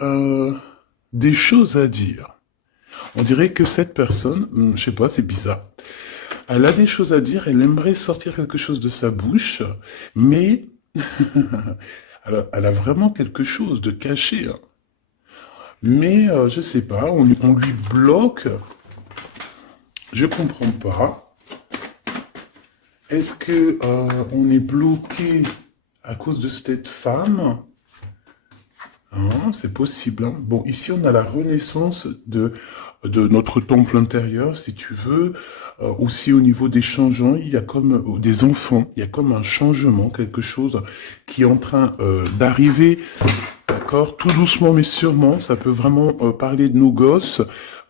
euh, des choses à dire. On dirait que cette personne, je sais pas, c'est bizarre. Elle a des choses à dire, elle aimerait sortir quelque chose de sa bouche, mais elle a vraiment quelque chose de caché, hein. Mais je sais pas, on lui bloque. Je comprends pas. Est-ce que on est bloqué à cause de cette femme? Hein, c'est possible, hein. Bon, ici on a la renaissance de notre temple intérieur, si tu veux. Aussi au niveau des changements, il y a comme des enfants, il y a comme un changement, quelque chose qui est en train d'arriver. D'accord, tout doucement mais sûrement, ça peut vraiment parler de nos gosses,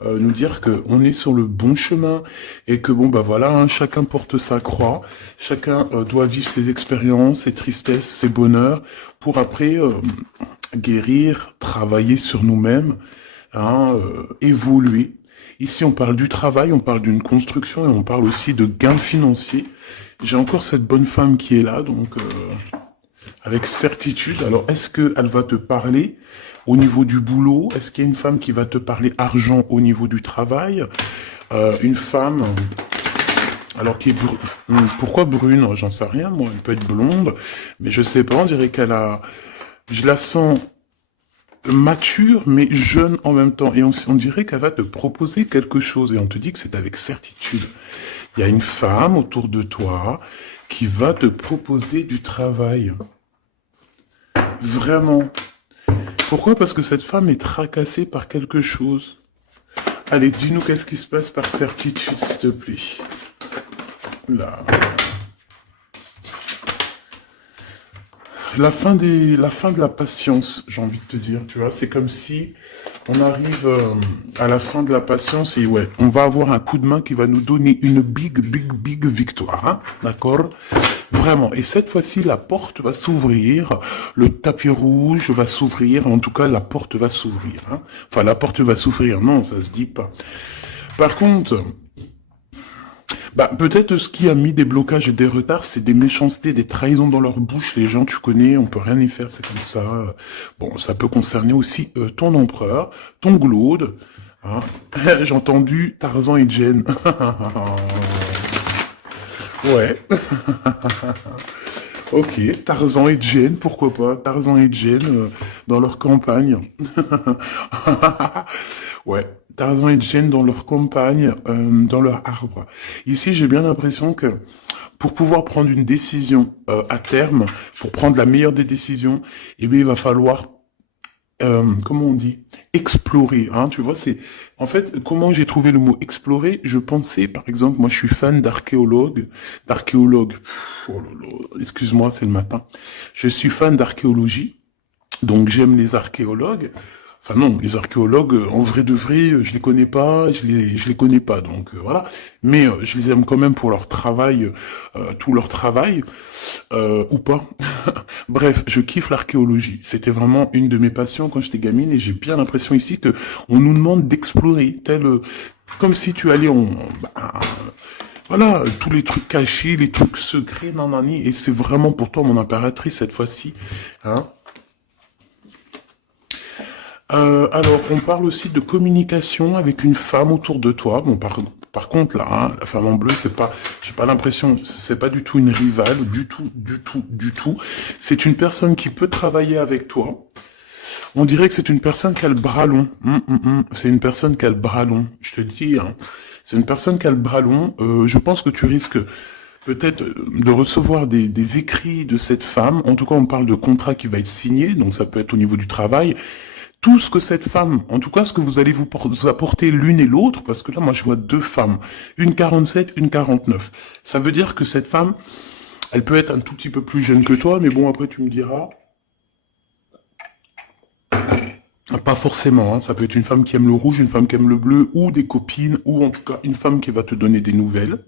nous dire que on est sur le bon chemin et que bon bah voilà, hein, chacun porte sa croix, chacun doit vivre ses expériences, ses tristesses, ses bonheurs, pour après guérir, travailler sur nous-mêmes, hein, évoluer. Ici, on parle du travail, on parle d'une construction et on parle aussi de gains financiers. J'ai encore cette bonne femme qui est là, donc avec certitude. Alors, est-ce qu'elle va te parler au niveau du boulot? Est-ce qu'il y a une femme qui va te parler argent au niveau du travail? Une femme, alors qui est pourquoi brune? J'en sais rien, moi. Elle peut être blonde, mais je sais pas. On dirait qu'elle a, je la sens mature mais jeune en même temps. Et on dirait qu'elle va te proposer quelque chose. Et on te dit que c'est avec certitude. Il y a une femme autour de toi qui va te proposer du travail. Vraiment. Pourquoi? Parce que cette femme est tracassée par quelque chose. Allez, dis-nous qu'est-ce qui se passe par certitude, s'il te plaît. Là. La fin de la patience, j'ai envie de te dire, tu vois, c'est comme si on arrive à la fin de la patience et ouais, on va avoir un coup de main qui va nous donner une big victoire, hein, d'accord? Vraiment. Et cette fois-ci, la porte va s'ouvrir, le tapis rouge va s'ouvrir, en tout cas, la porte va s'ouvrir, hein. Enfin, la porte va s'ouvrir, non, ça se dit pas. Par contre, bah, peut-être ce qui a mis des blocages et des retards, c'est des méchancetés, des trahisons dans leur bouche. Les gens, tu connais, on peut rien y faire, c'est comme ça. Bon, ça peut concerner aussi ton empereur, ton glaude. Hein. J'ai entendu Tarzan et Jane. Ouais. Ok, Tarzan et Jane, pourquoi pas? Tarzan et Jane dans leur campagne. Ouais, Tarzan et Jane dans leur campagne, dans leur arbre. Ici, j'ai bien l'impression que pour pouvoir prendre une décision à terme, pour prendre la meilleure des décisions, eh bien, il va falloir, comment on dit, explorer. Hein, tu vois, c'est en fait comment j'ai trouvé le mot explorer. Je pensais, par exemple, moi, je suis fan d'archéologue. Oh là là, excuse-moi, c'est le matin. Je suis fan d'archéologie. Donc j'aime les archéologues. Enfin non, les archéologues, en vrai de vrai, je les connais pas, je les connais pas, donc voilà. Mais je les aime quand même pour leur travail, tout leur travail, ou pas. Bref, je kiffe l'archéologie. C'était vraiment une de mes passions quand j'étais gamine, et j'ai bien l'impression ici que on nous demande d'explorer, tel, comme si tu allais bah, voilà, tous les trucs cachés, les trucs secrets, nanani, et c'est vraiment pour toi mon impératrice cette fois-ci, hein. Alors, on parle aussi de communication avec une femme autour de toi. Bon, par contre, là, hein, la femme en bleu, c'est pas, j'ai pas l'impression, c'est pas du tout une rivale, du tout. C'est une personne qui peut travailler avec toi. On dirait que c'est une personne qui a le bras long. C'est une personne qui a le bras long. Je te dis, hein, c'est une personne qui a le bras long. Je pense que tu risques peut-être de recevoir des écrits de cette femme. En tout cas, on parle de contrat qui va être signé, donc ça peut être au niveau du travail. Tout ce que cette femme, en tout cas ce que vous allez vous apporter l'une et l'autre, parce que là moi je vois deux femmes, une 47, une 49. Ça veut dire que cette femme, elle peut être un tout petit peu plus jeune que toi, mais bon après tu me diras, pas forcément, hein, ça peut être une femme qui aime le rouge, une femme qui aime le bleu, ou des copines, ou en tout cas une femme qui va te donner des nouvelles,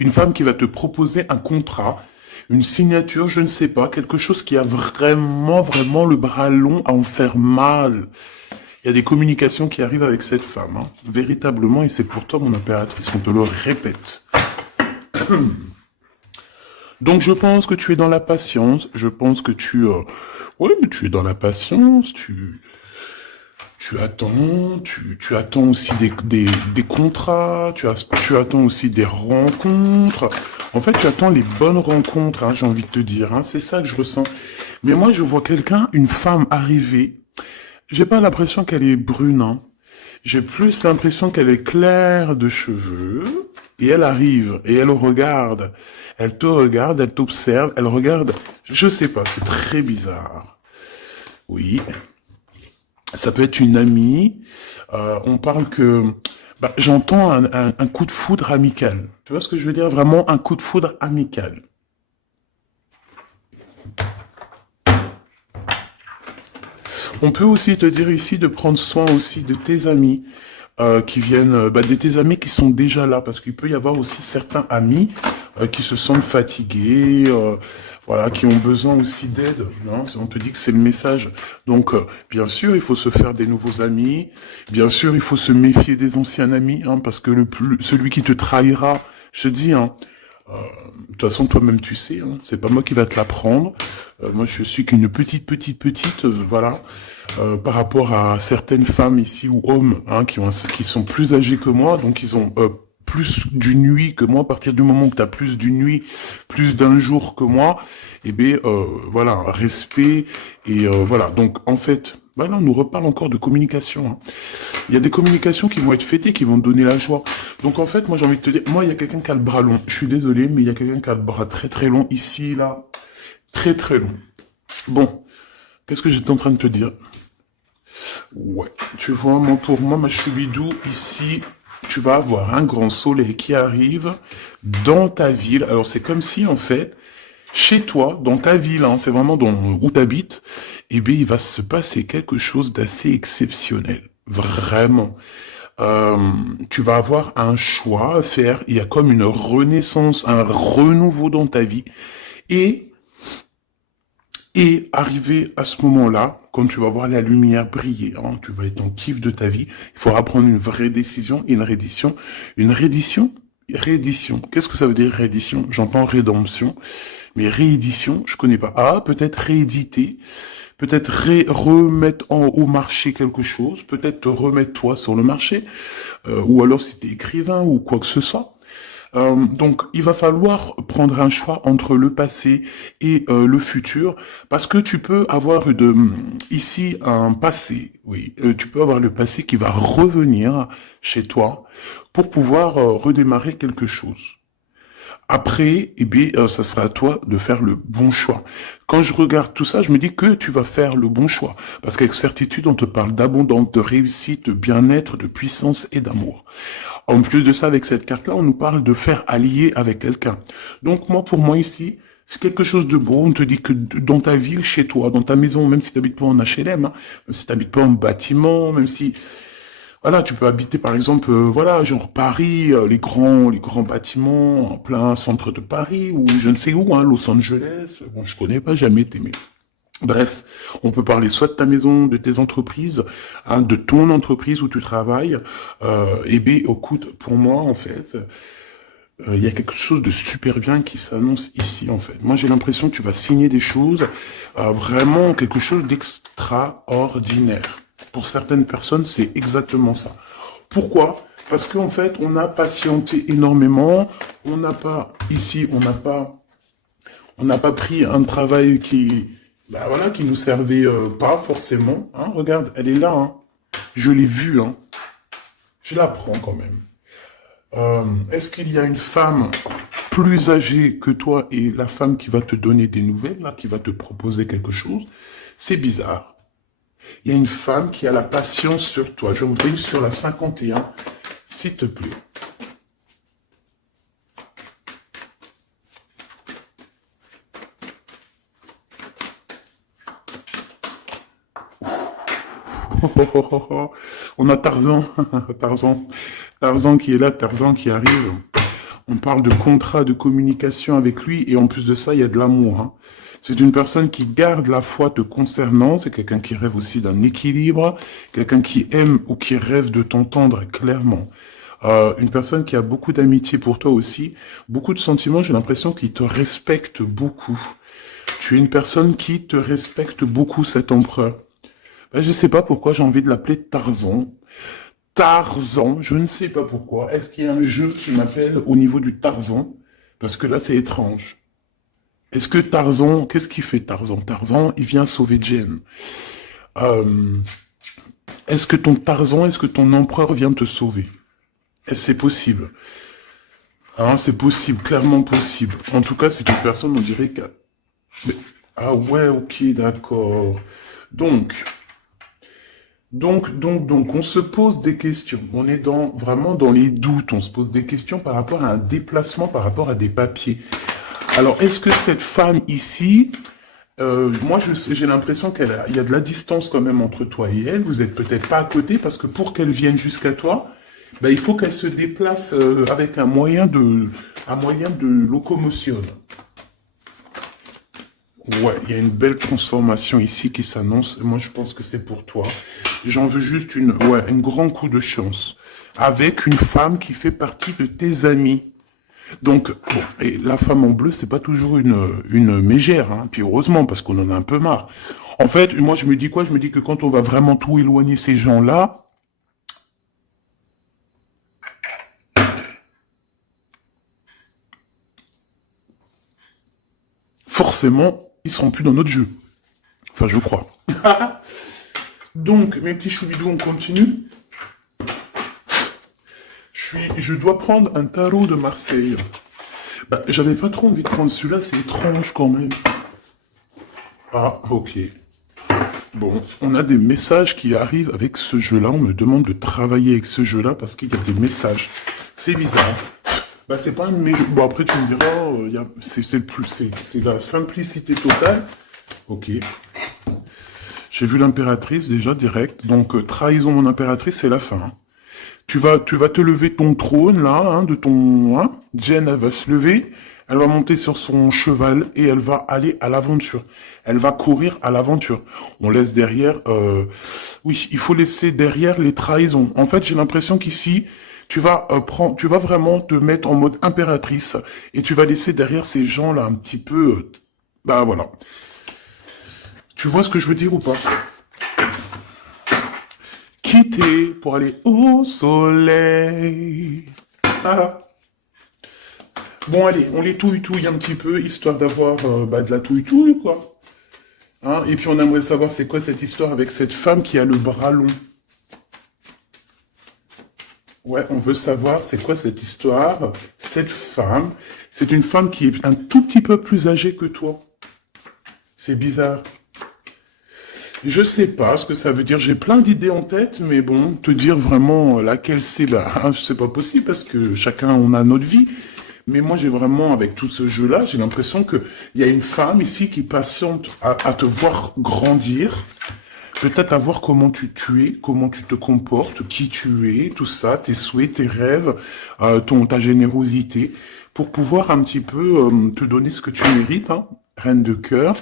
une femme qui va te proposer un contrat, une signature, je ne sais pas, quelque chose qui a vraiment le bras long à en faire mal. Il y a des communications qui arrivent avec cette femme, hein, véritablement, et c'est pour toi, mon impératrice, on te le répète. Donc je pense que tu es dans la patience, je pense que ouais, mais tu es dans la patience, tu attends, tu attends aussi des contrats, tu attends aussi des rencontres. En fait, tu attends les bonnes rencontres, hein, j'ai envie de te dire, hein, c'est ça que je ressens. Mais moi, je vois quelqu'un, une femme arriver. J'ai pas l'impression qu'elle est brune, hein. J'ai plus l'impression qu'elle est claire de cheveux. Et elle arrive, et elle regarde. Elle te regarde, elle t'observe, elle regarde. Je sais pas, c'est très bizarre. Oui, ça peut être une amie. On parle que... Bah, j'entends un coup de foudre amical. Tu vois ce que je veux dire? Vraiment un coup de foudre amical. On peut aussi te dire ici de prendre soin aussi de tes amis qui viennent, de tes amis qui sont déjà là, parce qu'il peut y avoir aussi certains amis qui se sentent fatigués, voilà, qui ont besoin aussi d'aide. Non, on te dit que c'est le message. Donc, bien sûr, il faut se faire des nouveaux amis. Bien sûr, il faut se méfier des anciens amis, hein, parce que celui qui te trahira, je te dis, hein, de toute façon, toi-même, tu sais, hein, c'est pas moi qui va te l'apprendre. Moi, je suis qu'une petite, voilà, par rapport à certaines femmes ici ou hommes, hein, qui sont plus âgés que moi, donc ils ont plus d'une nuit que moi. À partir du moment où tu as plus d'une nuit, plus d'un jour que moi, eh bien, voilà, respect et voilà. Donc, en fait, bah là, on nous reparle encore de communication, hein. Il y a des communications qui vont être fêtées, qui vont te donner la joie. Donc en fait, moi j'ai envie de te dire, moi il y a quelqu'un qui a le bras long. Je suis désolé, mais il y a quelqu'un qui a le bras très très long ici, là. Très très long. Bon, qu'est-ce que j'étais en train de te dire? Ouais, tu vois, moi pour moi, ma choubidou, ici, tu vas avoir un grand soleil qui arrive dans ta ville. Alors c'est comme si en fait, chez toi, dans ta ville, hein, c'est vraiment où tu habites, eh bien il va se passer quelque chose d'assez exceptionnel. Vraiment. Euh, Tu vas avoir un choix à faire. Il y a comme une renaissance, un renouveau dans ta vie. Et, et arrivé à ce moment-là, quand tu vas voir la lumière briller, hein, tu vas être en kiff de ta vie, il faudra prendre une vraie décision et une reddition. Une reddition? Réédition. Qu'est-ce que ça veut dire réédition? J'entends rédemption, mais réédition, je connais pas. Ah, peut-être rééditer, peut-être remettre au marché quelque chose, peut-être te remettre toi sur le marché, ou alors si t'es écrivain ou quoi que ce soit. Donc, il va falloir prendre un choix entre le passé et le futur, parce que tu peux avoir ici un passé, oui, tu peux avoir le passé qui va revenir chez toi pour pouvoir redémarrer quelque chose. Après, eh bien, ça sera à toi de faire le bon choix. Quand je regarde tout ça, je me dis que tu vas faire le bon choix. Parce qu'avec certitude, on te parle d'abondance, de réussite, de bien-être, de puissance et d'amour. En plus de ça, avec cette carte-là, on nous parle de faire allier avec quelqu'un. Donc moi, pour moi ici, c'est quelque chose de beau. On te dit que dans ta ville, chez toi, dans ta maison, même si tu n'habites pas en HLM, hein, même si tu n'habites pas en bâtiment, même si voilà, tu peux habiter par exemple, voilà, genre Paris, les grands bâtiments en plein centre de Paris ou je ne sais où, hein, Los Angeles. Bon, je connais pas, jamais été, mais bref, on peut parler soit de ta maison, de tes entreprises, hein, de ton entreprise où tu travailles. Et bien, écoute, pour moi, en fait, il y a quelque chose de super bien qui s'annonce ici, en fait. Moi, j'ai l'impression que tu vas signer des choses, vraiment quelque chose d'extraordinaire. Pour certaines personnes, c'est exactement ça. Pourquoi? Parce qu'en fait, on a patienté énormément. On n'a pas, ici, on n'a pas pris un travail voilà, qui nous servait pas forcément. Hein, regarde, elle est là. Hein. Je l'ai vue. Hein. Je la prends quand même. Est-ce qu'il y a une femme plus âgée que toi et la femme qui va te donner des nouvelles, là, qui va te proposer quelque chose? C'est bizarre. Il y a une femme qui a la patience sur toi. Je voudrais sur la 51, s'il te plaît. On a Tarzan, Tarzan qui est là, Tarzan qui arrive. On parle de contrat, de communication avec lui, et en plus de ça, il y a de l'amour. Hein. C'est une personne qui garde la foi te concernant, c'est quelqu'un qui rêve aussi d'un équilibre, quelqu'un qui aime ou qui rêve de t'entendre clairement. une personne qui a beaucoup d'amitié pour toi aussi, beaucoup de sentiments, j'ai l'impression qu'il te respecte beaucoup. Tu es une personne qui te respecte beaucoup, cet empereur. Ben, je sais pas pourquoi j'ai envie de l'appeler Tarzan. Tarzan, je ne sais pas pourquoi. Est-ce qu'il y a un jeu qui m'appelle au niveau du Tarzan? Parce que là, c'est étrange. Est-ce que Tarzan, qu'est-ce qu'il fait Tarzan? Tarzan, il vient sauver Jen. Euh, est-ce que ton Tarzan, est-ce que ton empereur vient te sauver? Est-ce que c'est possible? Hein, c'est possible, clairement possible. En tout cas, c'est une personne, on dirait que... Mais- Ah ouais, ok, d'accord. Donc, on se pose des questions. On est vraiment dans les doutes. On se pose des questions par rapport à un déplacement, par rapport à des papiers. Alors, est-ce que cette femme ici, moi, j'ai l'impression il y a de la distance quand même entre toi et elle. Vous êtes peut-être pas à côté parce que pour qu'elle vienne jusqu'à toi, ben, il faut qu'elle se déplace avec un moyen de locomotion. Ouais, il y a une belle transformation ici qui s'annonce. Moi, je pense que c'est pour toi. J'en veux juste un grand coup de chance. Avec une femme qui fait partie de tes amis. Donc, bon, et la femme en bleu, c'est pas toujours une mégère, hein. Puis heureusement, parce qu'on en a un peu marre. En fait, moi, je me dis quoi? Je me dis que quand on va vraiment tout éloigner ces gens-là, forcément, ils seront plus dans notre jeu. Enfin, je crois. Donc, mes petits choubidous, on continue. Je dois prendre un tarot de Marseille. Bah, j'avais pas trop envie de prendre celui-là, c'est étrange quand même. Ah, ok. Bon, on a des messages qui arrivent avec ce jeu-là. On me demande de travailler avec ce jeu-là parce qu'il y a des messages. C'est bizarre. Bah, c'est pas un de mes jeux. Bon, après, tu me diras, c'est la simplicité totale. Ok. J'ai vu l'impératrice déjà direct. Donc, trahison mon impératrice, c'est la fin. Hein. Tu vas te lever de ton trône, là, hein, de ton... Hein. Jen, elle va se lever, elle va monter sur son cheval et elle va aller à l'aventure. Elle va courir à l'aventure. On laisse derrière... Oui, il faut laisser derrière les trahisons. En fait, j'ai l'impression qu'ici, tu vas vraiment te mettre en mode impératrice et tu vas laisser derrière ces gens-là un petit peu... bah voilà. Tu vois ce que je veux dire ou pas? Quitter pour aller au soleil. Ah. Bon, allez, on les touille-touille un petit peu, histoire d'avoir de la touille-touille, quoi. Hein, et puis on aimerait savoir c'est quoi cette histoire avec cette femme qui a le bras long. Ouais, on veut savoir c'est quoi cette histoire. Cette femme, c'est une femme qui est un tout petit peu plus âgée que toi. C'est bizarre. Je sais pas ce que ça veut dire. J'ai plein d'idées en tête, mais bon, te dire vraiment laquelle c'est, bah, c'est pas possible parce que chacun on a notre vie. Mais moi, j'ai vraiment, avec tout ce jeu-là, j'ai l'impression que il y a une femme ici qui patiente à te voir grandir, peut-être à voir comment tu es, comment tu te comportes, qui tu es, tout ça, tes souhaits, tes rêves, ta générosité, pour pouvoir un petit peu te donner ce que tu mérites, hein, reine de cœur.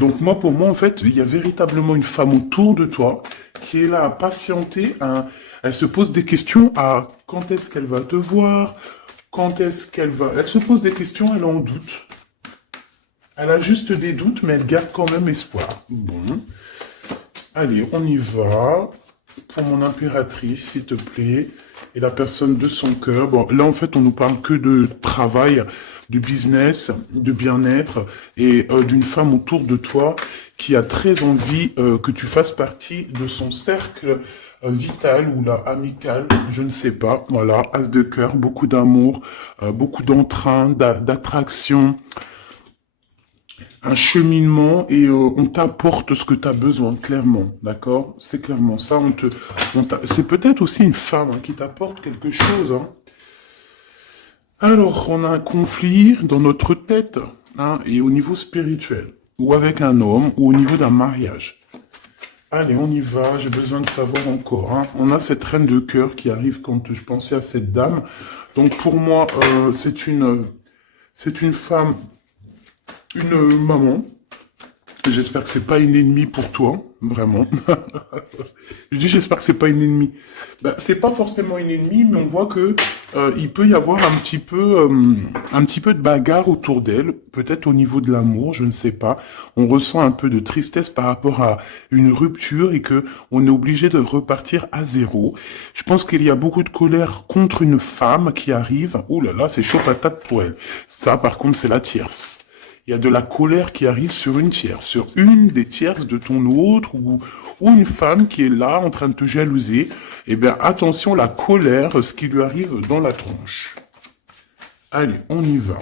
Donc moi, pour moi, en fait, il y a véritablement une femme autour de toi qui est là à patienter. Elle se pose des questions à quand est-ce qu'elle va te voir, quand est-ce qu'elle va... Elle se pose des questions, elle en doute. Elle a juste des doutes, mais elle garde quand même espoir. Bon. Allez, on y va. Pour mon impératrice, s'il te plaît. Et la personne de son cœur. Bon, là, en fait, on nous parle que de travail, de business, de bien-être et d'une femme autour de toi qui a très envie que tu fasses partie de son cercle vital ou là amical, je ne sais pas. Voilà, as de cœur, beaucoup d'amour, beaucoup d'entrain, d'attraction, un cheminement et on t'apporte ce que tu as besoin, clairement, d'accord? C'est clairement ça. C'est peut-être aussi une femme hein, qui t'apporte quelque chose. Hein. Alors, on a un conflit dans notre tête hein, et au niveau spirituel, ou avec un homme, ou au niveau d'un mariage. Allez, on y va, j'ai besoin de savoir encore. Hein. On a cette reine de cœur qui arrive quand je pensais à cette dame. Donc pour moi, c'est une femme, une maman. J'espère que c'est pas une ennemie pour toi. vraiment. Je dis, j'espère que c'est pas une ennemie. Ben, c'est pas forcément une ennemie, mais on voit que il peut y avoir un petit peu de bagarre autour d'elle, peut-être au niveau de l'amour, je ne sais pas. On ressent un peu de tristesse par rapport à une rupture et que on est obligé de repartir à zéro. Je pense qu'il y a beaucoup de colère contre une femme qui arrive. Ouh là là, c'est chaud patate pour elle. Ça, par contre, c'est la tierce. Il y a de la colère qui arrive sur une tierce, sur une des tierces de ton autre, ou une femme qui est là en train de te jalouser. Eh bien, attention, la colère, ce qui lui arrive dans la tronche. Allez, on y va.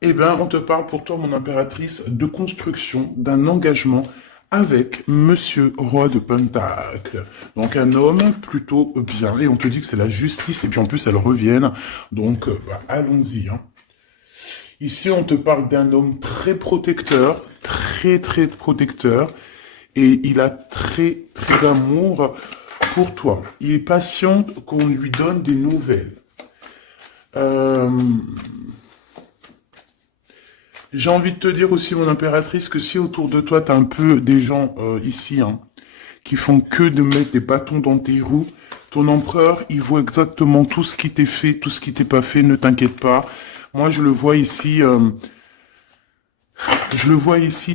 Eh bien, on te parle pour toi, mon impératrice, de construction, d'un engagement avec Monsieur Roi de Pentacle. Donc un homme plutôt bien, et on te dit que c'est la justice, et puis en plus elle revienne. Donc allons-y. Hein. Ici, on te parle d'un homme très protecteur, très très protecteur, et il a très très d'amour pour toi. Il est patient qu'on lui donne des nouvelles. J'ai envie de te dire aussi, mon impératrice, que si autour de toi, t'as un peu des gens ici, hein, qui font que de mettre des bâtons dans tes roues, ton empereur, il voit exactement tout ce qui t'est fait, tout ce qui t'est pas fait, ne t'inquiète pas. Moi, je le vois ici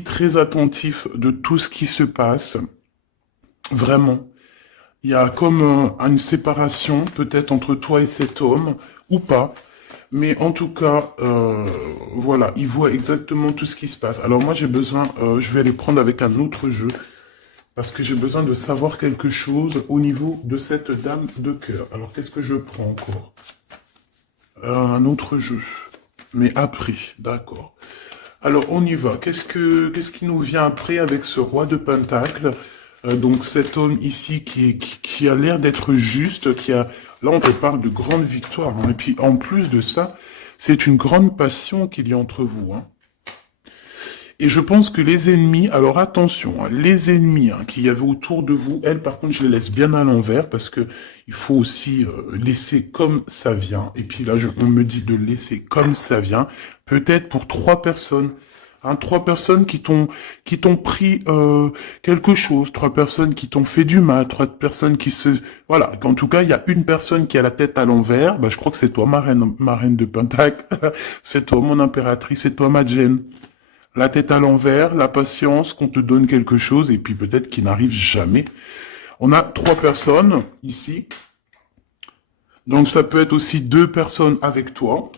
très attentif de tout ce qui se passe. Vraiment. Il y a comme une séparation, peut-être entre toi et cet homme, ou pas. Mais en tout cas, voilà, il voit exactement tout ce qui se passe. Alors moi, j'ai besoin, je vais aller prendre avec un autre jeu, parce que j'ai besoin de savoir quelque chose au niveau de cette dame de cœur. Alors, qu'est-ce que je prends encore? Un autre jeu. Mais après, d'accord. Alors, on y va. Qu'est-ce qui nous vient après avec ce roi de Pentacle? Donc, cet homme ici qui a l'air d'être juste, là, on te parle de grande victoire. Hein. Et puis, en plus de ça, c'est une grande passion qu'il y a entre vous. Hein. Et je pense que les ennemis, alors attention, hein, les ennemis hein, qu'il y avait autour de vous, elles par contre je les laisse bien à l'envers parce que il faut aussi laisser comme ça vient. Et puis là on me dit de laisser comme ça vient, peut-être pour 3 personnes. Hein, 3 personnes qui t'ont pris quelque chose, 3 personnes qui t'ont fait du mal, 3 personnes qui se... Voilà, en tout cas, il y a une personne qui a la tête à l'envers, bah, je crois que c'est toi, ma reine de Pentacle, c'est toi, mon impératrice, c'est toi, ma Jane. La tête à l'envers, la patience, qu'on te donne quelque chose, et puis peut-être qu'il n'arrive jamais. On a 3 personnes ici. Donc ça peut être aussi 2 personnes avec toi.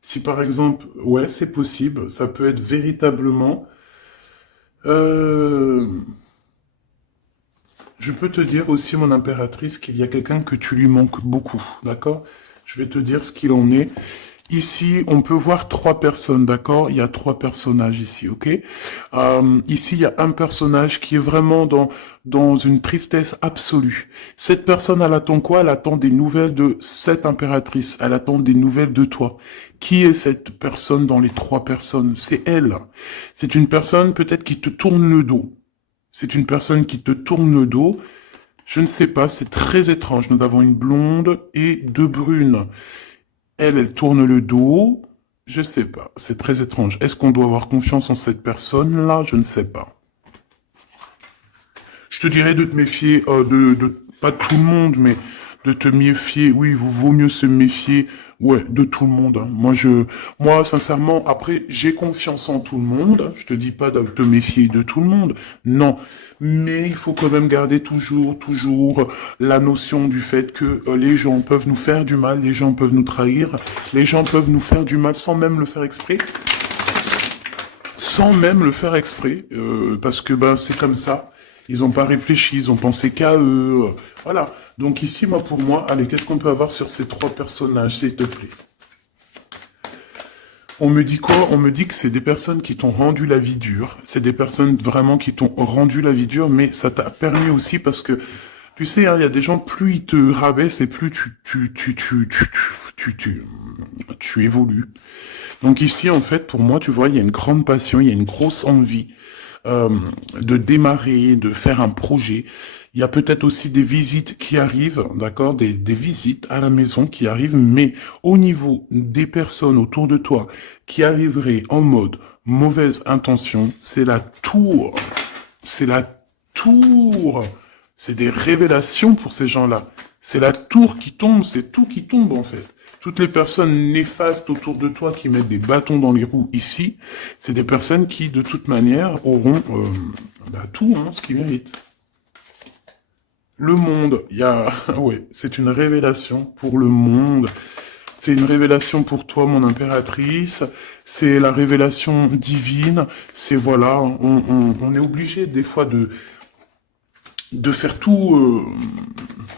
Si par exemple, ouais, c'est possible, ça peut être véritablement... Je peux te dire aussi, mon impératrice, qu'il y a quelqu'un que tu lui manques beaucoup, d'accord? Je vais te dire ce qu'il en est. Ici, on peut voir 3 personnes, d'accord? Il y a 3 personnages ici, ok? Ici, il y a un personnage qui est vraiment dans une tristesse absolue. Cette personne, elle attend quoi? Elle attend des nouvelles de cette impératrice. Elle attend des nouvelles de toi. Qui est cette personne dans les 3 personnes? C'est elle. C'est une personne peut-être qui te tourne le dos. C'est une personne qui te tourne le dos. Je ne sais pas, c'est très étrange. Nous avons une blonde et 2 brunes. Elle tourne le dos. Je sais pas. C'est très étrange. Est-ce qu'on doit avoir confiance en cette personne-là? Je ne sais pas. Je te dirais de te méfier pas de tout le monde, mais de te méfier. Oui, il vaut mieux se méfier, ouais, de tout le monde. Hein. Moi, sincèrement, après, j'ai confiance en tout le monde. Je te dis pas de te méfier de tout le monde. Non. Mais il faut quand même garder toujours la notion du fait que les gens peuvent nous faire du mal, les gens peuvent nous trahir, les gens peuvent nous faire du mal sans même le faire exprès. Sans même le faire exprès, parce que ben c'est comme ça. Ils n'ont pas réfléchi, ils ont pensé qu'à eux. Voilà. Donc ici, pour moi, allez, qu'est-ce qu'on peut avoir sur ces 3 personnages, s'il te plaît? On me dit quoi? On me dit que c'est des personnes qui t'ont rendu la vie dure. C'est des personnes vraiment qui t'ont rendu la vie dure, mais ça t'a permis aussi parce que, tu sais, hein, il y a des gens, plus ils te rabaissent et plus tu évolues. Donc ici, en fait, pour moi, tu vois, il y a une grande passion, il y a une grosse envie de démarrer, de faire un projet. Il y a peut-être aussi des visites qui arrivent, d'accord, des visites à la maison qui arrivent, mais au niveau des personnes autour de toi qui arriveraient en mode mauvaise intention, c'est la tour, c'est la tour. C'est des révélations pour ces gens-là. C'est la tour qui tombe, c'est tout qui tombe en fait. Toutes les personnes néfastes autour de toi qui mettent des bâtons dans les roues ici, c'est des personnes qui, de toute manière, auront tout, ce qu'ils méritent. Le monde, il y a... ouais, c'est une révélation pour le monde. C'est une révélation pour toi, mon impératrice. C'est la révélation divine. C'est voilà, on est obligé des fois de faire tout...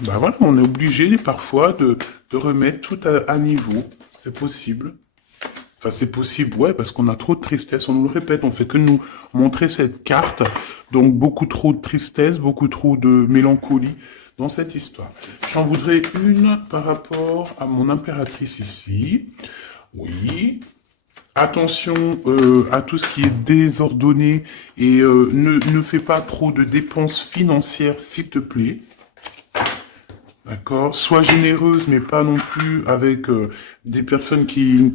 voilà, on est obligé parfois de remettre tout à niveau. C'est possible. Enfin, c'est possible, ouais, parce qu'on a trop de tristesse. On nous le répète, on fait que nous montrer cette carte. Donc, beaucoup trop de tristesse, beaucoup trop de mélancolie dans cette histoire. J'en voudrais une par rapport à mon impératrice ici. Oui. Attention à tout ce qui est désordonné et ne fais pas trop de dépenses financières, s'il te plaît. D'accord. Sois généreuse, mais pas non plus avec des personnes qui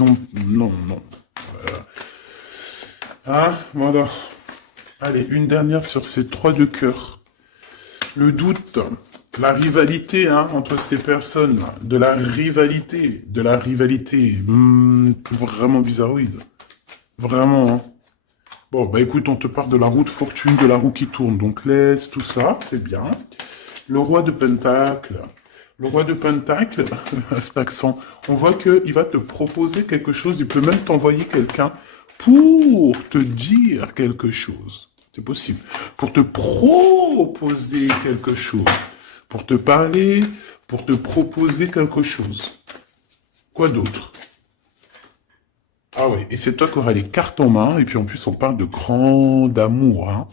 ont... Non, non. Voilà. Voilà. Allez, une dernière sur ces 3 de cœur. Le doute, la rivalité entre ces personnes, de la rivalité, vraiment bizarroïde. Vraiment, Bon, bah écoute, on te parle de la roue de fortune, de la roue qui tourne, donc laisse tout ça, c'est bien. Le roi de Pentacle. Le roi de Pentacle, cet accent, on voit qu'il va te proposer quelque chose, il peut même t'envoyer quelqu'un pour te dire quelque chose. C'est possible. Pour te proposer quelque chose. Pour te parler, pour te proposer quelque chose. Quoi d'autre? Ah oui, et c'est toi qui auras les cartes en main, et puis en plus on parle de grand amour.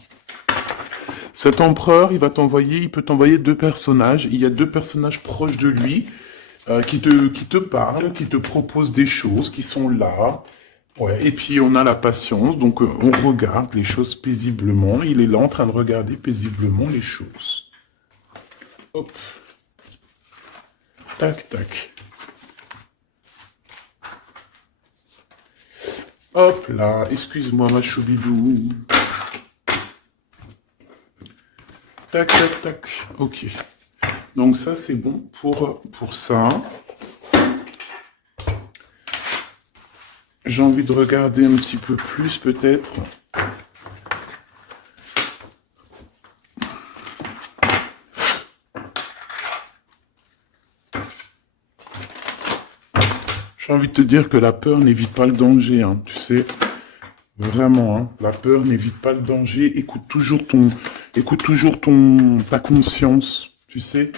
Cet empereur, il peut t'envoyer 2 personnages. Il y a 2 personnages proches de lui qui te parlent, qui te proposent des choses, qui sont là. Ouais. Et puis on a la patience, donc on regarde les choses paisiblement. Il est là en train de regarder paisiblement les choses. Hop. Tac, tac. Hop là, excuse-moi ma choubidou. Tac, tac, tac. Ok. Donc ça, c'est bon pour ça. J'ai envie de regarder un petit peu plus, peut-être. J'ai envie de te dire que la peur n'évite pas le danger, tu sais. Vraiment, la peur n'évite pas le danger. Écoute toujours ta conscience, tu sais.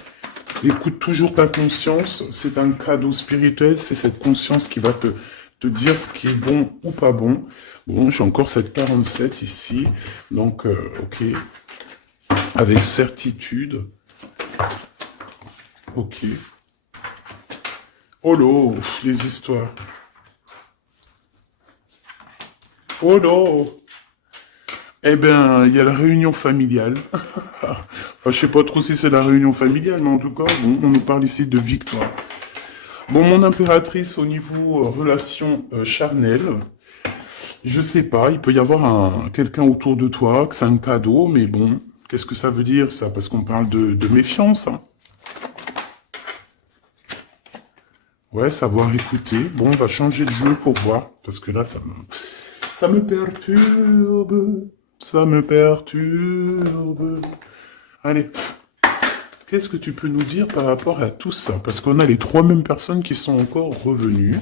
Écoute toujours ta conscience. C'est un cadeau spirituel. C'est cette conscience qui va te dire ce qui est bon ou pas bon. Bon, j'ai encore cette 47 ici. Donc, ok. Avec certitude. Ok. Oh là, les histoires. Oh là. Eh bien, il y a la réunion familiale. Enfin, je sais pas trop si c'est la réunion familiale, mais en tout cas, bon, on nous parle ici de victoire. Bon, mon impératrice, au niveau relation charnelle, je sais pas, il peut y avoir quelqu'un autour de toi, que c'est un cadeau, mais bon, qu'est-ce que ça veut dire, ça? Parce qu'on parle de méfiance, Ouais, savoir écouter. Bon, on va changer de jeu pour voir, parce que là, ça me perturbe. Ça me perturbe. Allez. Qu'est-ce que tu peux nous dire par rapport à tout ça? Parce qu'on a les 3 mêmes personnes qui sont encore revenues.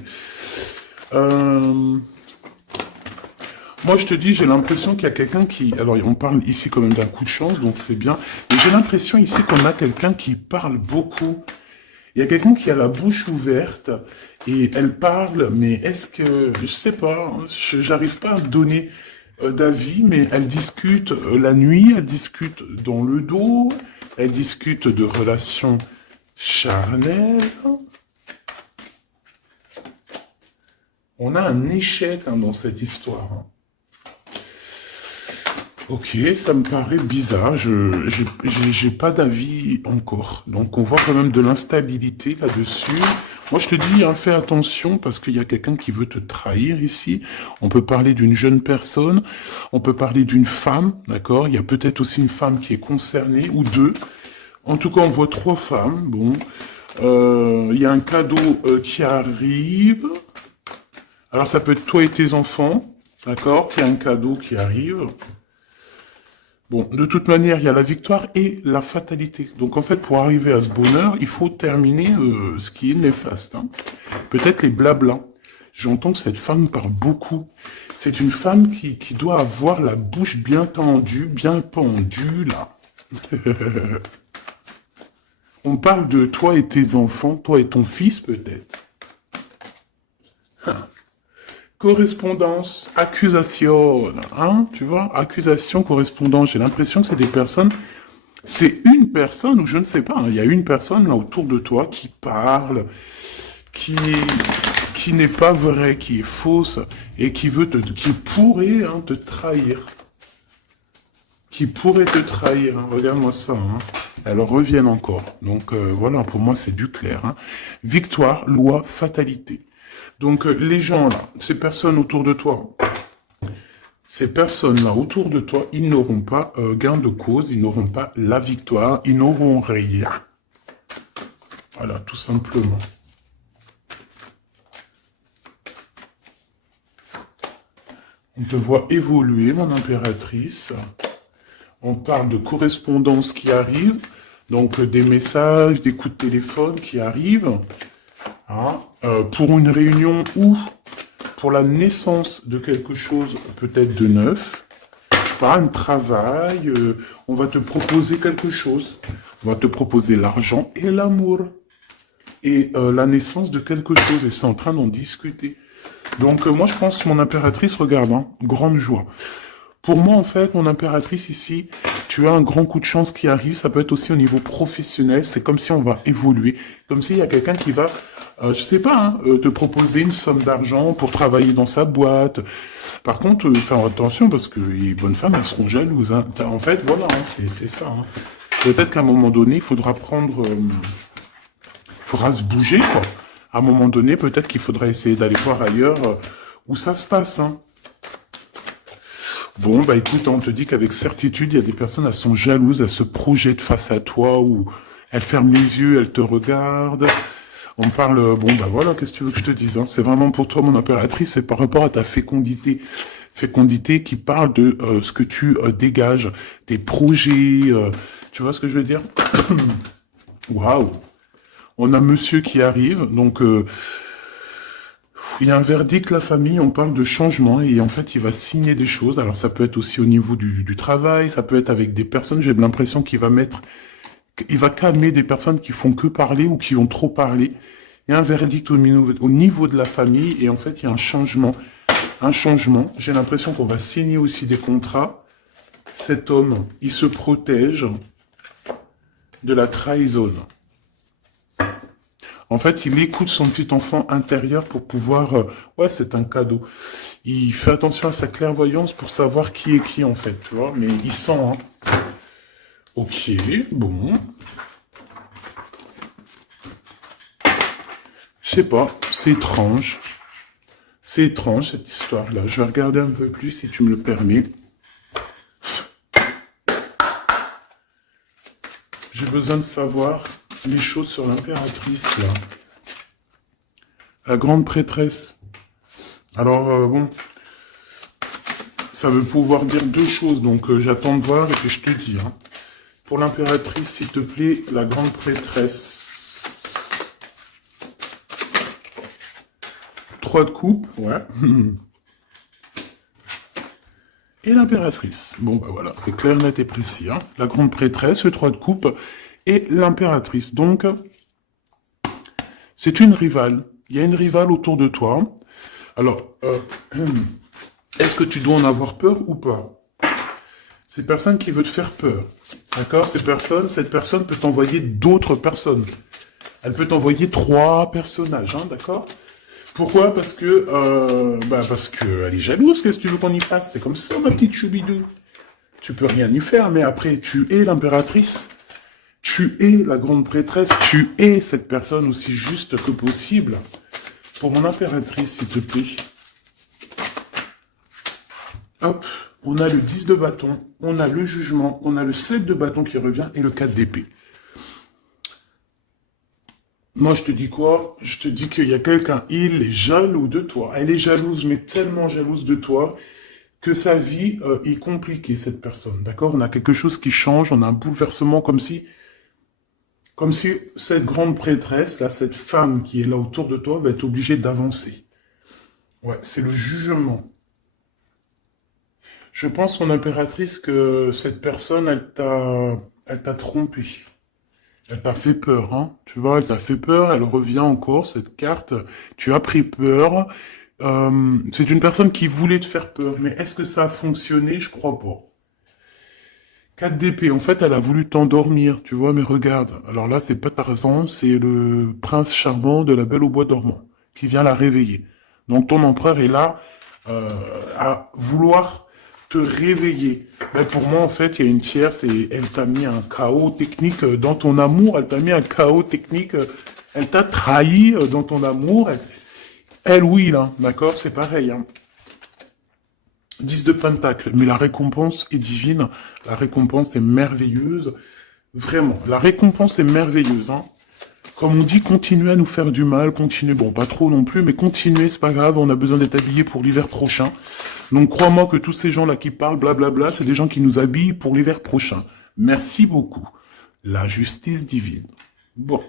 Moi, je te dis, j'ai l'impression qu'il y a quelqu'un qui... Alors, on parle ici quand même d'un coup de chance, donc c'est bien. Mais j'ai l'impression ici qu'on a quelqu'un qui parle beaucoup. Il y a quelqu'un qui a la bouche ouverte et elle parle, mais est-ce que... Je sais pas, j'arrive pas à donner d'avis, mais elle discute la nuit, elle discute dans le dos, elle discute de relations charnelles. On a un échec dans cette histoire. Ok, ça me paraît bizarre, j'ai pas d'avis encore. Donc on voit quand même de l'instabilité là-dessus. Moi, je te dis, hein, fais attention parce qu'il y a quelqu'un qui veut te trahir ici. On peut parler d'une jeune personne, on peut parler d'une femme, d'accord? Il y a peut-être aussi une femme qui est concernée, ou deux. En tout cas, on voit trois femmes. Bon, il y a un cadeau qui arrive. Alors, ça peut être toi et tes enfants, d'accord? Il y a un cadeau qui arrive. Bon, de toute manière, il y a la victoire et la fatalité. Donc, en fait, pour arriver à ce bonheur, il faut terminer ce qui est néfaste. Hein. Peut-être les blablas. J'entends que cette femme parle beaucoup. C'est une femme qui doit avoir la bouche bien tendue, bien pendue, là. On parle de toi et tes enfants, toi et ton fils, peut-être. Correspondance, accusation, hein, tu vois, accusation, correspondance. J'ai l'impression que c'est des personnes, c'est une personne, ou je ne sais pas, hein, il y a une personne là autour de toi qui parle, qui, qui n'est pas vraie, qui est fausse, et qui pourrait hein, te trahir. Qui pourrait te trahir, hein, regarde-moi ça, hein. Elles reviennent encore. Donc voilà, pour moi c'est du clair. Hein. Victoire, loi, fatalité. Donc les gens là, ces personnes autour de toi, ils n'auront pas gain de cause, ils n'auront pas la victoire, ils n'auront rien. Voilà, tout simplement. On te voit évoluer, mon impératrice. On parle de correspondance qui arrive, donc des messages, des coups de téléphone qui arrivent. Hein, pour une réunion ou pour la naissance de quelque chose peut-être de neuf, pas un travail, on va te proposer quelque chose, on va te proposer l'argent et l'amour, et la naissance de quelque chose, et c'est en train d'en discuter. Donc moi je pense que mon impératrice, regarde, hein, grande joie. Pour moi, en fait, mon impératrice ici, tu as un grand coup de chance qui arrive. Ça peut être aussi au niveau professionnel. C'est comme si on va évoluer. Comme s'il y a quelqu'un qui va, je sais pas, hein, te proposer une somme d'argent pour travailler dans sa boîte. Par contre, faire attention parce que les bonnes femmes, elles seront jalouses. Hein. En fait, voilà, hein, c'est ça. Hein. Peut-être qu'à un moment donné, il faudra prendre... il faudra se bouger, quoi. À un moment donné, peut-être qu'il faudra essayer d'aller voir ailleurs où ça se passe, hein. Bon, bah écoute, on te dit qu'avec certitude, il y a des personnes, elles sont jalouses, elles se projettent face à toi, ou elles ferment les yeux, elles te regardent. On parle, bon, bah voilà, qu'est-ce que tu veux que je te dise, hein. C'est vraiment pour toi, mon impératrice, c'est par rapport à ta fécondité. Fécondité qui parle de ce que tu dégages, tes projets, tu vois ce que je veux dire? Waouh! On a monsieur qui arrive, donc... il y a un verdict, la famille, on parle de changement, et en fait, il va signer des choses. Alors, ça peut être aussi au niveau du travail, ça peut être avec des personnes, j'ai l'impression qu'il va il va calmer des personnes qui font que parler ou qui ont trop parlé. Il y a un verdict au niveau de la famille, et en fait, il y a un changement. J'ai l'impression qu'on va signer aussi des contrats. Cet homme, il se protège de la trahison. En fait, il écoute son petit enfant intérieur pour pouvoir... ouais, c'est un cadeau. Il fait attention à sa clairvoyance pour savoir qui est qui, en fait, tu vois. Mais il sent, hein. Ok, bon. Je sais pas, c'est étrange. C'est étrange, cette histoire-là. Je vais regarder un peu plus, si tu me le permets. J'ai besoin de savoir les choses sur l'impératrice, là. La grande prêtresse. Alors, bon, ça veut pouvoir dire deux choses, donc j'attends de voir et puis je te dis. Hein. Pour l'impératrice, s'il te plaît, la grande prêtresse. 3 de coupe, ouais. Et l'impératrice. Bon, bah voilà, c'est clair, net et précis. Hein. La grande prêtresse, le 3 de coupe, et l'impératrice. Donc, c'est une rivale. Il y a une rivale autour de toi. Alors, est-ce que tu dois en avoir peur ou pas? C'est personne qui veut te faire peur. D'accord? Cette personne peut t'envoyer d'autres personnes. Elle peut t'envoyer 3 personnages, hein, d'accord? Pourquoi? Parce que elle est jalouse. Qu'est-ce que tu veux qu'on y fasse? C'est comme ça, ma petite choubidou. Tu peux rien y faire, mais après, tu es l'impératrice. Tu es la grande prêtresse, tu es cette personne aussi juste que possible. Pour mon impératrice, s'il te plaît. Hop, on a le 10 de bâton, on a le jugement, on a le 7 de bâton qui revient et le 4 d'épée. Moi, je te dis quoi? Je te dis qu'il y a quelqu'un, il est jaloux de toi. Elle est jalouse, mais tellement jalouse de toi que sa vie est compliquée, cette personne. D'accord? On a quelque chose qui change, on a un bouleversement comme si cette grande prêtresse, là, cette femme qui est là autour de toi, va être obligée d'avancer. Ouais, c'est le jugement. Je pense, mon impératrice, que cette personne, elle t'a trompé. Elle t'a fait peur, hein. Tu vois, elle t'a fait peur, elle revient encore, cette carte. Tu as pris peur. C'est une personne qui voulait te faire peur. Mais est-ce que ça a fonctionné? Je crois pas. 4 d'épée, en fait, elle a voulu t'endormir, tu vois, mais regarde. Alors là, c'est pas Tarzan, c'est le prince charmant de la Belle au bois dormant, qui vient la réveiller. Donc ton empereur est là à vouloir te réveiller. Ben, pour moi, en fait, il y a une tierce et elle t'a mis un chaos technique dans ton amour, elle t'a mis un chaos technique, elle t'a trahi dans ton amour. Elle, oui, là, d'accord, c'est pareil, hein. 10 de pentacle, mais la récompense est divine, la récompense est merveilleuse, vraiment, la récompense est merveilleuse, hein. Comme on dit, continuez à nous faire du mal, continuez, bon, pas trop non plus, mais continuez, c'est pas grave, on a besoin d'être habillés pour l'hiver prochain. Donc crois-moi que tous ces gens-là qui parlent, blablabla, c'est des gens qui nous habillent pour l'hiver prochain. Merci beaucoup. La justice divine. Bon.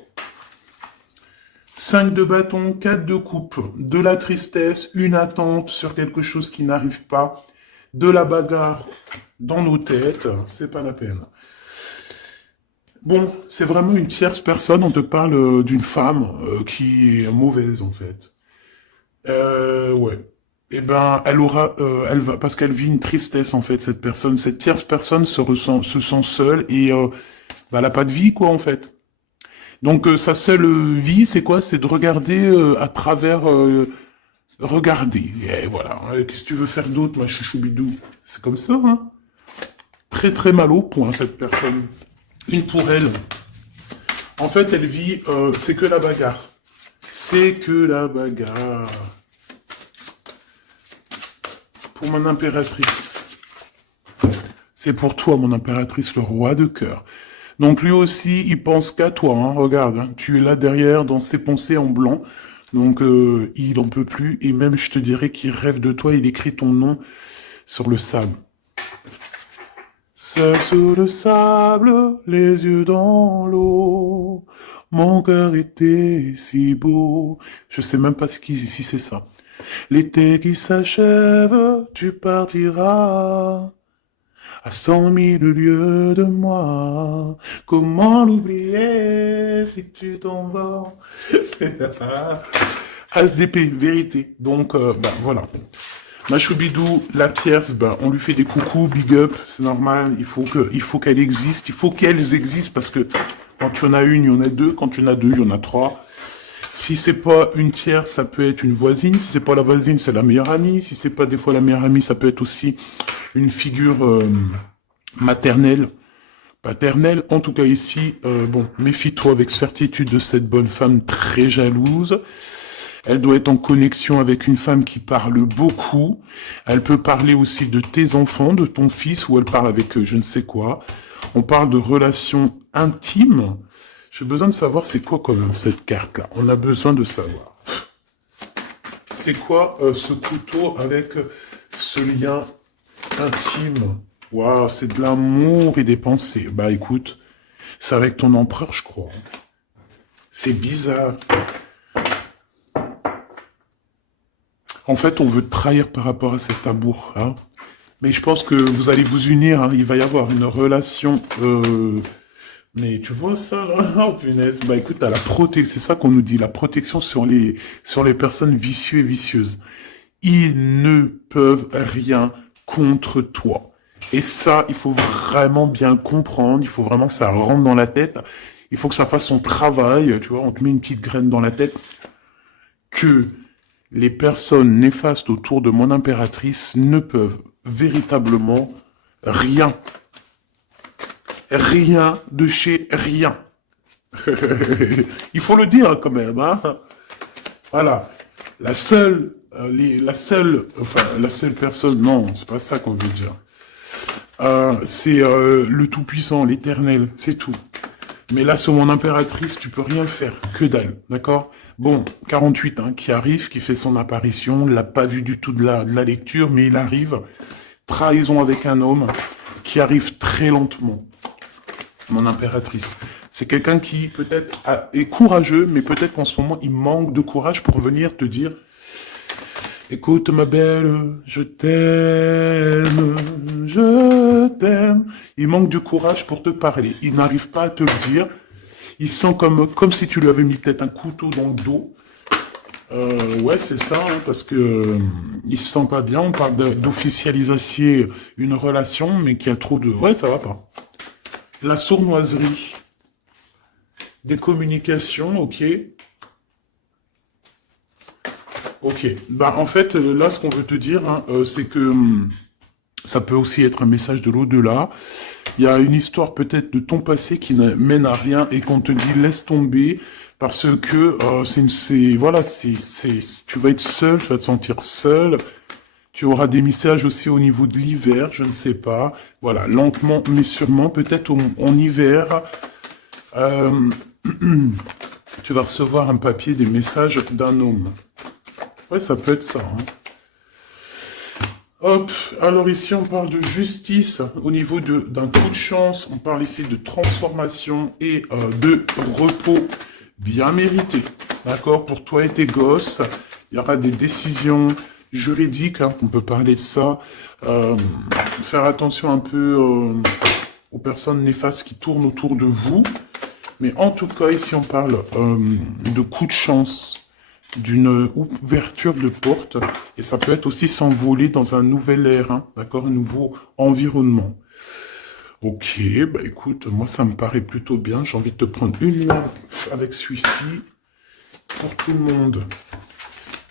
5 de bâton, 4 de coupe, de la tristesse, une attente sur quelque chose qui n'arrive pas, de la bagarre dans nos têtes, c'est pas la peine. Bon, c'est vraiment une tierce personne, on te parle d'une femme qui est mauvaise en fait. Ouais. Eh ben, elle va, parce qu'elle vit une tristesse en fait, cette personne, cette tierce personne se sent seule et bah, elle a pas de vie quoi en fait. Donc sa seule vie, c'est quoi? C'est de regarder à travers, regarder. Et voilà. Qu'est-ce que tu veux faire d'autre, ma chouchoubidou? C'est comme ça, hein. Très très mal au point cette personne. Une pour elle. En fait, elle vit, c'est que la bagarre. C'est que la bagarre. Pour mon impératrice. C'est pour toi, mon impératrice, le roi de cœur. Donc lui aussi, il pense qu'à toi, hein, regarde, hein, tu es là derrière dans ses pensées en blanc, donc il en peut plus, et même je te dirais qu'il rêve de toi, il écrit ton nom sur le sable. Seul sur le sable, les yeux dans l'eau, mon cœur était si beau. Je sais même pas si c'est ça. L'été qui s'achève, tu partiras. À 100 000 lieues de moi, comment l'oublier si tu t'en vas? As d'épée, vérité. Donc, voilà. Machoubidou, la tierce, on lui fait des coucous, big up, c'est normal. Il faut qu'elle existe, il faut qu'elles existent parce que quand il y en a une, il y en a deux. Quand il y en a deux, il y en a trois. Si c'est pas une tierce, ça peut être une voisine. Si c'est pas la voisine, c'est la meilleure amie. Si c'est pas des fois la meilleure amie, ça peut être aussi une figure maternelle, paternelle. En tout cas ici, bon, méfie-toi avec certitude de cette bonne femme très jalouse. Elle doit être en connexion avec une femme qui parle beaucoup. Elle peut parler aussi de tes enfants, de ton fils, ou elle parle avec je ne sais quoi. On parle de relations intimes. J'ai besoin de savoir c'est quoi quand même cette carte-là. On a besoin de savoir. C'est quoi ce couteau avec ce lien intime? Waouh, c'est de l'amour et des pensées. Bah écoute, c'est avec ton empereur, je crois. C'est bizarre. En fait, on veut te trahir par rapport à cet amour, hein. Mais je pense que vous allez vous unir, hein. Il va y avoir une relation... Mais tu vois ça, là? Oh, punaise. Bah écoute, t'as la protection, c'est ça qu'on nous dit, la protection sur les personnes vicieuses et vicieuses. Ils ne peuvent rien contre toi. Et ça, il faut vraiment bien le comprendre, il faut vraiment que ça rentre dans la tête, il faut que ça fasse son travail, tu vois, on te met une petite graine dans la tête, que les personnes néfastes autour de mon impératrice ne peuvent véritablement rien. rien de chez rien. Il faut le dire quand même, hein. Voilà. La seule personne, non, c'est pas ça qu'on veut dire. C'est le Tout-Puissant, l'Éternel, c'est tout. Mais là, sur mon impératrice, tu peux rien faire, que dalle, d'accord? Bon, 48, hein, qui arrive, qui fait son apparition, il l'a pas vu du tout de la lecture, mais il arrive. Trahison avec un homme qui arrive très lentement. Mon impératrice. C'est quelqu'un qui peut-être est courageux, mais peut-être qu'en ce moment, il manque de courage pour venir te dire écoute ma belle, je t'aime, je t'aime. Il manque de courage pour te parler. Il n'arrive pas à te le dire. Il sent comme si tu lui avais mis peut-être un couteau dans le dos. Ouais, c'est ça, hein, parce que il se sent pas bien. On parle d'officialiser une relation, mais qui a trop de... Ouais, ça va pas. La sournoiserie. Des communications, ok. Ok. Bah, en fait, là, ce qu'on veut te dire, hein, c'est que ça peut aussi être un message de l'au-delà. Il y a une histoire peut-être de ton passé qui ne mène à rien et qu'on te dit laisse tomber parce que tu vas être seul, tu vas te sentir seul. Tu auras des messages aussi au niveau de l'hiver, je ne sais pas. Voilà, lentement mais sûrement, peut-être en hiver, euh, tu vas recevoir un papier, des messages d'un homme. Ouais, ça peut être ça, hein. Hop, alors ici on parle de justice au niveau d'un coup de chance, on parle ici de transformation et de repos bien mérité, d'accord, pour toi et tes gosses. Il y aura des décisions juridiques, hein, on peut parler de ça, faire attention un peu aux personnes néfastes qui tournent autour de vous, mais en tout cas ici on parle de coup de chance, d'une ouverture de porte, et ça peut être aussi s'envoler dans un nouvel air, hein, d'accord, un nouveau environnement. Ok, bah écoute, moi ça me paraît plutôt bien, j'ai envie de te prendre une lampe avec celui-ci, pour tout le monde.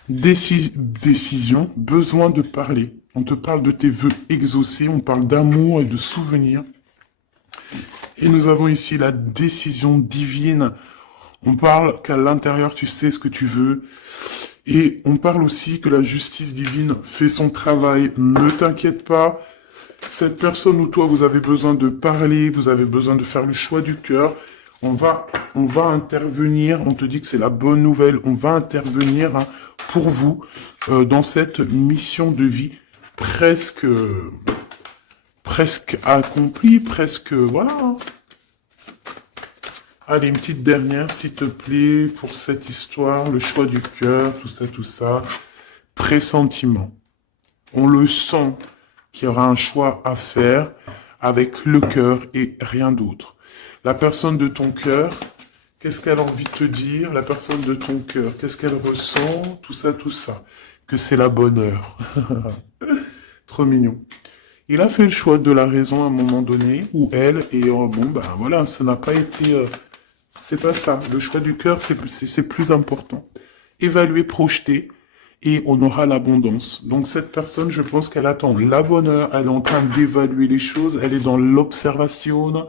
Décision, besoin de parler. On te parle de tes vœux exaucés, on parle d'amour et de souvenirs. Et nous avons ici la décision divine. On parle qu'à l'intérieur, tu sais ce que tu veux. Et on parle aussi que la justice divine fait son travail. Ne t'inquiète pas. Cette personne ou toi, vous avez besoin de parler, vous avez besoin de faire le choix du cœur. On va intervenir. On te dit que c'est la bonne nouvelle. On va intervenir, hein, pour vous dans cette mission de vie presque accomplie, presque voilà, hein. Allez, une petite dernière, s'il te plaît, pour cette histoire, le choix du cœur, tout ça. Pressentiment. On le sent qu'il y aura un choix à faire avec le cœur et rien d'autre. La personne de ton cœur, qu'est-ce qu'elle a envie de te dire? La personne de ton cœur, qu'est-ce qu'elle ressent? Tout ça. Que c'est la bonne heure. Trop mignon. Il a fait le choix de la raison à un moment donné, ou elle, et bon, ben voilà, ça n'a pas été... c'est pas ça. Le choix du cœur, c'est plus important. Évaluer, projeter, et on aura l'abondance. Donc cette personne, je pense qu'elle attend la bonne heure, elle est en train d'évaluer les choses, elle est dans l'observation,